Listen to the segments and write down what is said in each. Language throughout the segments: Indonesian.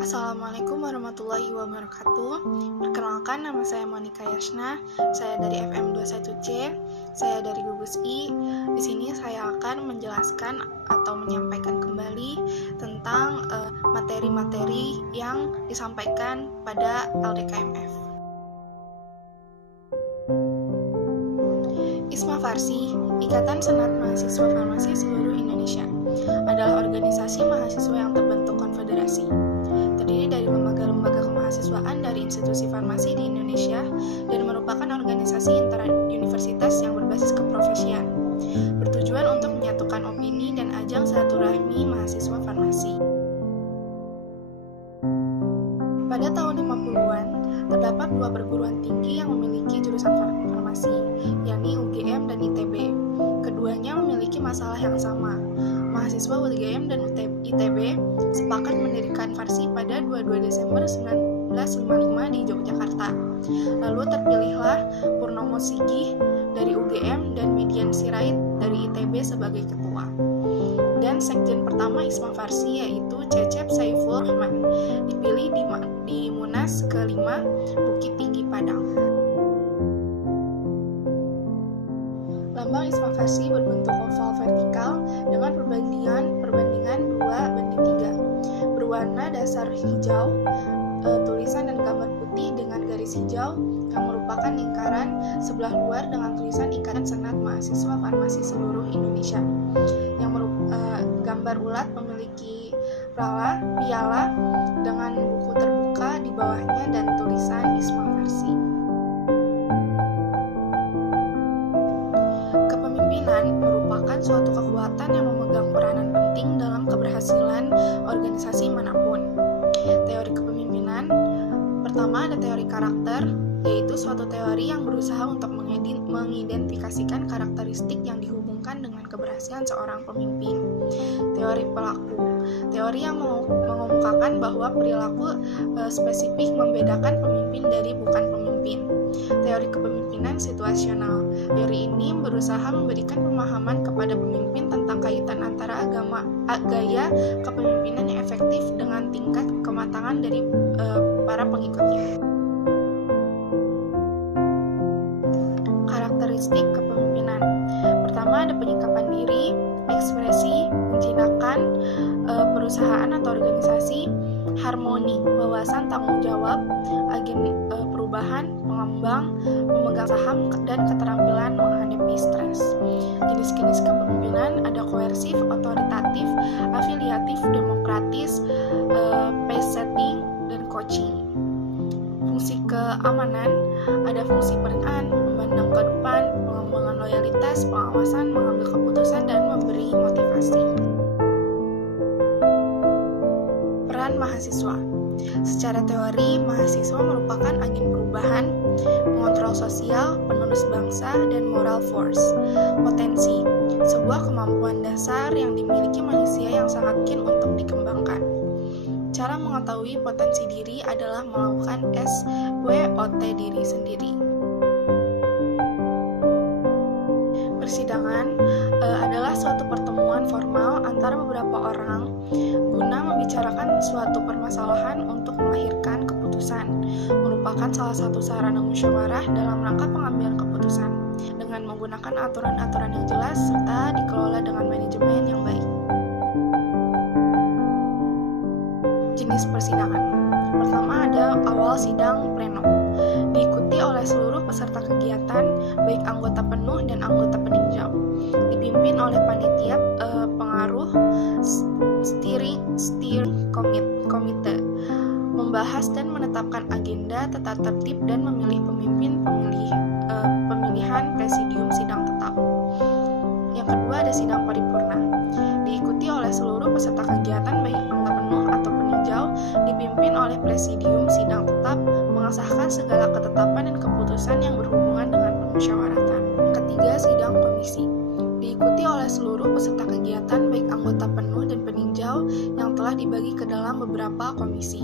Assalamualaikum warahmatullahi wabarakatuh. Perkenalkan, nama saya Monica Yasna. Saya dari FM21C. Saya dari gugus I. Di sini saya akan menjelaskan atau menyampaikan kembali tentang materi-materi yang disampaikan pada LDKMF. ISMA Farsi, Ikatan Senat Mahasiswa Farmasi Seluruh Indonesia, adalah organisasi mahasiswa yang terbentuk konfederasi. Terdiri dari lembaga-lembaga kemahasiswaan dari institusi farmasi di Indonesia dan merupakan organisasi interuniversitas yang berbasis keprofesian, bertujuan untuk menyatukan opini dan ajang silaturahmi mahasiswa farmasi. Pada tahun 50-an, terdapat dua perguruan tinggi yang memiliki jurusan farmasi, yakni UGM dan ITB. Keduanya memiliki masalah yang sama. Mahasiswa UGM dan ITB sepakat mendirikan Farsi pada 22 Desember 1955 di Yogyakarta. Lalu terpilihlah Purnomo Sigih dari UGM dan Midian Sirait dari ITB sebagai ketua. Dan sekjen pertama ISMA Farsi yaitu Cecep Saiful Rahman dipilih di Munas ke-5 Bukit Tinggi Padang. Lambang ISMA Farsi berbentuk oval vertikal dengan perbandingan 2:3, berwarna dasar hijau, tulisan dan gambar putih dengan garis hijau yang merupakan lingkaran sebelah luar dengan tulisan Ikatan Senat Mahasiswa Farmasi Seluruh Indonesia. Gambar ulat memiliki piala dengan buku terbuka di bawahnya dan tulisan ISMA Farsi. Kepemimpinan merupakan suatu kekuatan yang memegang peranan penting dalam keberhasilan organisasi manapun. Teori kepemimpinan, pertama ada teori karakter, yaitu suatu teori yang berusaha untuk mengidentifikasikan karakteristik yang dihubungkan dengan keberhasilan seorang pemimpin. Teori pelaku, teori yang mengemukakan bahwa perilaku spesifik membedakan pemimpin dari bukan pemimpin. Teori kepemimpinan situasional, teori ini berusaha memberikan pemahaman kepada pemimpin tentang kaitan antara gaya kepemimpinan yang efektif dengan tingkat kematangan dari para pengikutnya. Karakteristik kepemimpinan, pertama ada penyikapan diri, ekspresi, menjinakkan perusahaan atau organisasi, harmoni, wawasan tanggung jawab, agen perubahan, pengembang, memegang saham, dan keterampilan menghadapi stres. Jenis-jenis kepemimpinan ada koersif, otoritatif, afiliatif, demokratis, pace setting, dan coaching. Fungsi keamanan ada fungsi perenaan, memandang ke depan, pengembangan loyalitas, pengawasan, mengambil keputusan, dan memberi motivasi. Peran mahasiswa. Secara teori, mahasiswa merupakan agen perubahan, pengontrol sosial, penerus bangsa, dan moral force. Potensi, sebuah kemampuan dasar yang dimiliki manusia yang sangat keen untuk dikembangkan. Cara mengetahui potensi diri adalah melakukan SWOT diri sendiri. Persidangan adalah suatu pertemuan formal antara beberapa orang guna membicarakan suatu permasalahan untuk melahirkan keputusan, merupakan salah satu sarana musyawarah dalam rangka pengambilan keputusan dengan menggunakan aturan-aturan yang jelas serta dikelola dengan manajemen yang baik. Jenis persidangan. Pertama ada awal sidang pleno. Diikuti oleh seluruh peserta kegiatan, baik anggota penuh dan anggota peninjau. Dipimpin oleh panitia pengaruh steering committee. Membahas dan menetapkan agenda, tata tertib dan memilih pemilihan presidium sidang tetap. Yang kedua ada sidang paripurna. Diikuti oleh seluruh peserta kegiatan baik anggota penuh atau peninjau, dipimpin oleh presidium sidang tetap, mengesahkan segala ketetapan dan keputusan yang berhubungan dengan permusyawaratan. Ketiga, sidang komisi. Diikuti oleh seluruh peserta kegiatan baik anggota penuh dan peninjau yang telah dibagi ke dalam beberapa komisi.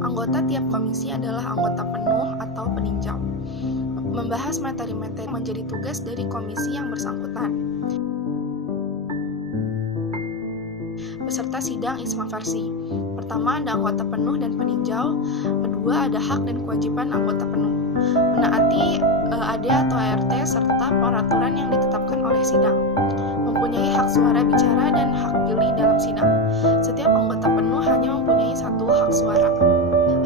Anggota tiap komisi adalah anggota penuh atau peninjau. Membahas materi-materi menjadi tugas dari komisi yang bersangkutan. Peserta sidang ISMA Farsi. pertama ada anggota penuh dan peninjau, kedua ada hak dan kewajiban anggota penuh, menaati AD atau ART serta peraturan yang ditetapkan oleh sidang, mempunyai hak suara bicara dan hak pilih dalam sidang. Setiap anggota penuh hanya mempunyai satu hak suara.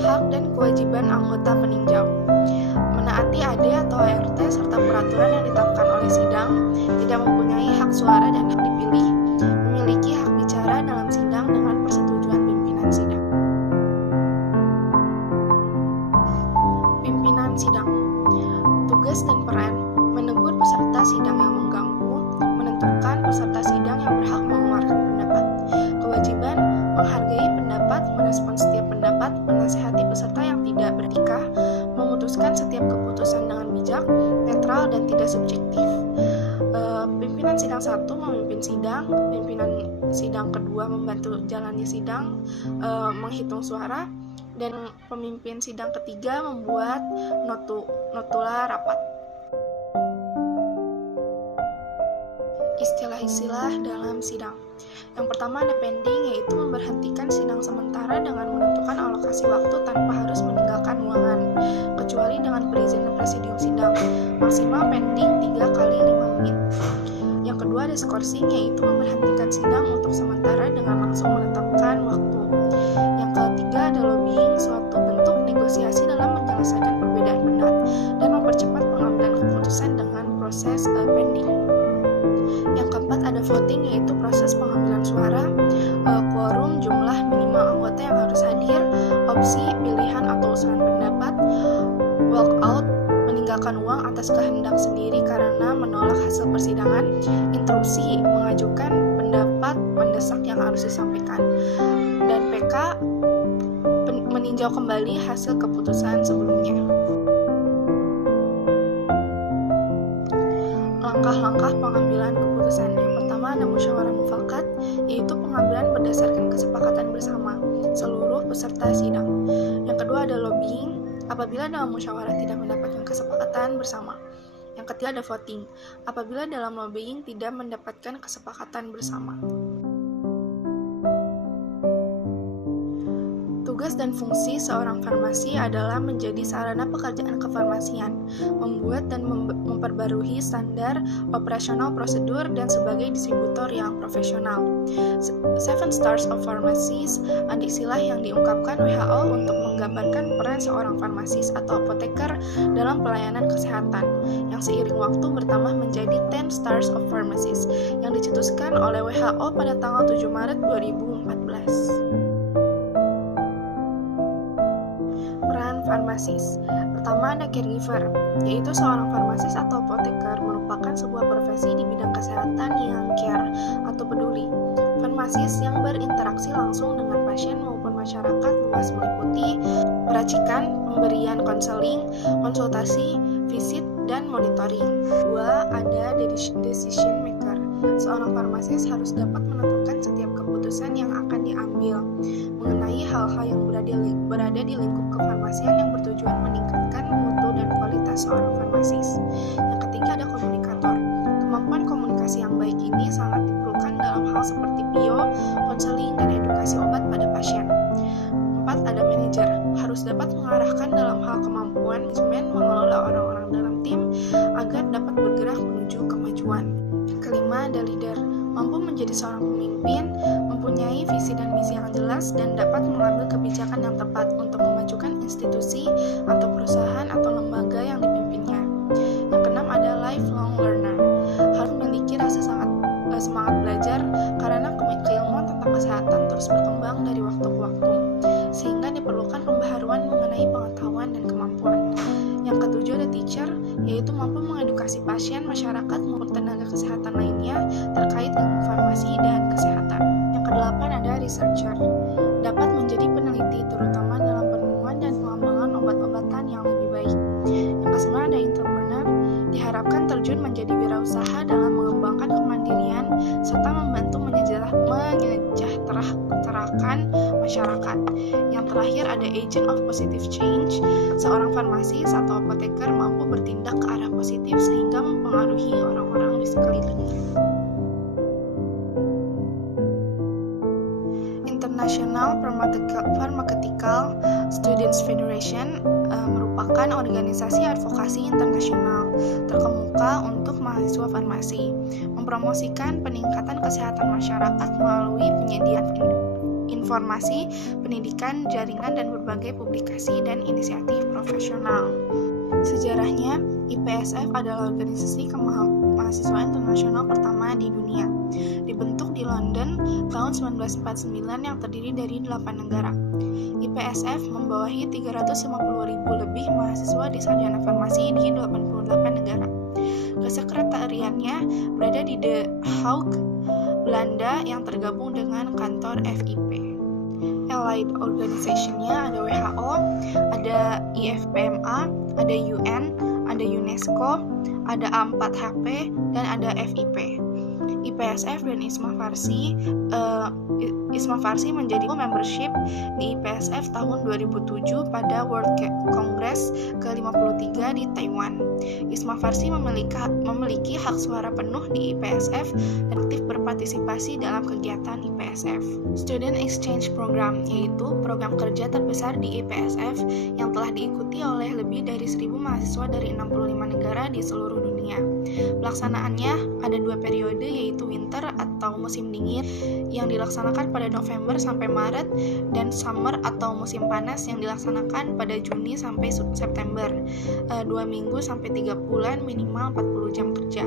Hak dan kewajiban anggota peninjau, menaati AD atau ART serta peraturan yang ditetapkan oleh sidang, tidak mempunyai hak suara dan hak dipilih, memiliki hak bicara dalam sidang dengan persetujuan pimpinan sidang. Pimpinan sidang, tugas dan peran: menegur peserta sidang yang mengganggu, menentukan peserta sidang yang berhak mengeluarkan pendapat. Kewajiban: menghargai pendapat, merespon setiap pendapat, menasihati peserta yang tidak beretika, memutuskan setiap keputusan dengan bijak, netral dan tidak subjektif. Pimpinan sidang 1 memimpin sidang, pimpinan sidang kedua membantu jalannya sidang, menghitung suara, dan pemimpin sidang ketiga membuat notula rapat. Istilah-istilah dalam sidang. Yang pertama ada pending, yaitu memberhentikan sidang sementara dengan menentukan alokasi waktu tanpa harus meninggalkan ruangan, kecuali dengan perizinan presidium sidang. Maksimal pending 3 kali 5 menit. Yang kedua ada skorsing, yaitu memberhentikan sidang untuk sementara dengan langsung menetapkan waktu. Yang ketiga ada lobbying, suatu bentuk negosiasi dalam menyelesaikan perbedaan pendapat dan mempercepat pengambilan keputusan dengan proses pending. Yang keempat ada voting, yaitu proses pengambilan suara, quorum, jumlah minimal anggota yang harus hadir, opsi, pilihan atau usulan pendapat, walk out, meninggalkan uang atas kehendak sendiri karena menolak hasil persidangan, interupsi, mengajukan pendapat mendesak yang harus disampaikan, dan PK, meninjau kembali hasil keputusan sebelumnya. Langkah-langkah pengambilan keputusan. Yang pertama ada musyawarah mufakat, yaitu pengambilan berdasarkan kesepakatan bersama seluruh peserta sidang. Yang kedua ada lobbying, apabila dalam musyawarah tidak mendapatkan kesepakatan bersama. Yang ketiga ada voting, apabila dalam lobbying tidak mendapatkan kesepakatan bersama. Tugas dan fungsi seorang farmasi adalah menjadi sarana pekerjaan kefarmasian, membuat dan memperbarui standar operasional prosedur dan sebagai distributor yang profesional. 7 Stars of Pharmacies ada istilah yang diungkapkan WHO untuk menggambarkan peran seorang farmasis atau apoteker dalam pelayanan kesehatan, yang seiring waktu bertambah menjadi 10 Stars of Pharmacies yang dicetuskan oleh WHO pada tanggal 7 Maret 2014. Farmasis. Pertama ada caregiver, yaitu seorang farmasis atau apoteker merupakan sebuah profesi di bidang kesehatan yang care atau peduli. Farmasis yang berinteraksi langsung dengan pasien maupun masyarakat luas meliputi peracikan, pemberian konseling, konsultasi, visit, dan monitoring. Dua, ada decision maker. Seorang farmasis harus dapat menentukan setiap keputusan yang akan diambil mengenai hal-hal yang berada di lingkup kefarmasian yang bertujuan meningkatkan mutu dan kualitas seorang farmasis. Yang ketiga ada komunikator. Kemampuan komunikasi yang baik ini sangat diperlukan dalam hal seperti PIO, konseling, dan edukasi obat pada pasien. 4. Ada manajer. Harus dapat mengarahkan dalam hal kemampuan manajemen mengelola orang-orang dalam tim agar dapat bergerak menuju kemajuan. Kelima ada leader. Mampu menjadi seorang pemimpin, mempunyai visi dan misi yang jelas, dan dapat mengambil kebijakan yang tepat untuk memajukan institusi atau perusahaan atau lembaga yang dipimpinnya. Yang keenam ada lifelong learner. Harus memiliki rasa semangat belajar karena keilmuan tentang kesehatan terus berkembang dari waktu ke waktu, sehingga diperlukan pembaharuan mengenai pengetahuan dan kemampuan. Yang ketujuh ada teacher, yaitu mampu mengedukasi pasien, masyarakat, maupun tenaga kesehatan lainnya terkait ilmu farmasi dan kesehatan. Yang kedelapan ada researcher, dapat menjadi peneliti terutama dalam penemuan dan pengembangan obat-obatan yang lebih baik. Yang kesembilan ada entrepreneur, diharapkan terjun menjadi wirausaha dalam mengembangkan kemandirian serta membantu menyejahterakan masyarakat. Yang terakhir ada agent of positive change. Seorang farmasis atau apoteker mampu bertindak ke arah positif sehingga mempengaruhi orang-orang di sekelilingnya. International Pharmaceutical Students Federation merupakan organisasi advokasi internasional terkemuka untuk mahasiswa farmasi, mempromosikan peningkatan kesehatan masyarakat melalui penyediaan informasi, pendidikan, jaringan, dan berbagai publikasi dan inisiatif profesional. Sejarahnya, IPSF adalah organisasi kemahasiswaan internasional pertama di dunia. Dibentuk di London tahun 1949 yang terdiri dari 8 negara. IPSF membawahi 350.000 lebih mahasiswa di sarjana farmasi di 88 negara. Kesekretariannya berada di The Hague, Belanda yang tergabung dengan kantor FIP. Allied Organization-nya ada WHO, ada IFPMA, ada UN, ada UNESCO, ada A4HP, dan ada FIP. IPSF dan ISMA Farsi menjadi membership di IPSF tahun 2007 pada World Congress ke-53 di Taiwan. ISMA Farsi memiliki hak suara penuh di IPSF dan aktif berpartisipasi dalam kegiatan IPSF. Student Exchange Program, yaitu program kerja terbesar di IPSF yang telah diikuti oleh lebih dari 1.000 mahasiswa dari 65 negara di seluruh dunia. Pelaksanaannya ada 2 periode, yaitu winter atau musim dingin yang dilaksanakan pada November sampai Maret, dan summer atau musim panas yang dilaksanakan pada Juni sampai September, 2 minggu sampai 3 bulan, minimal 40 jam kerja.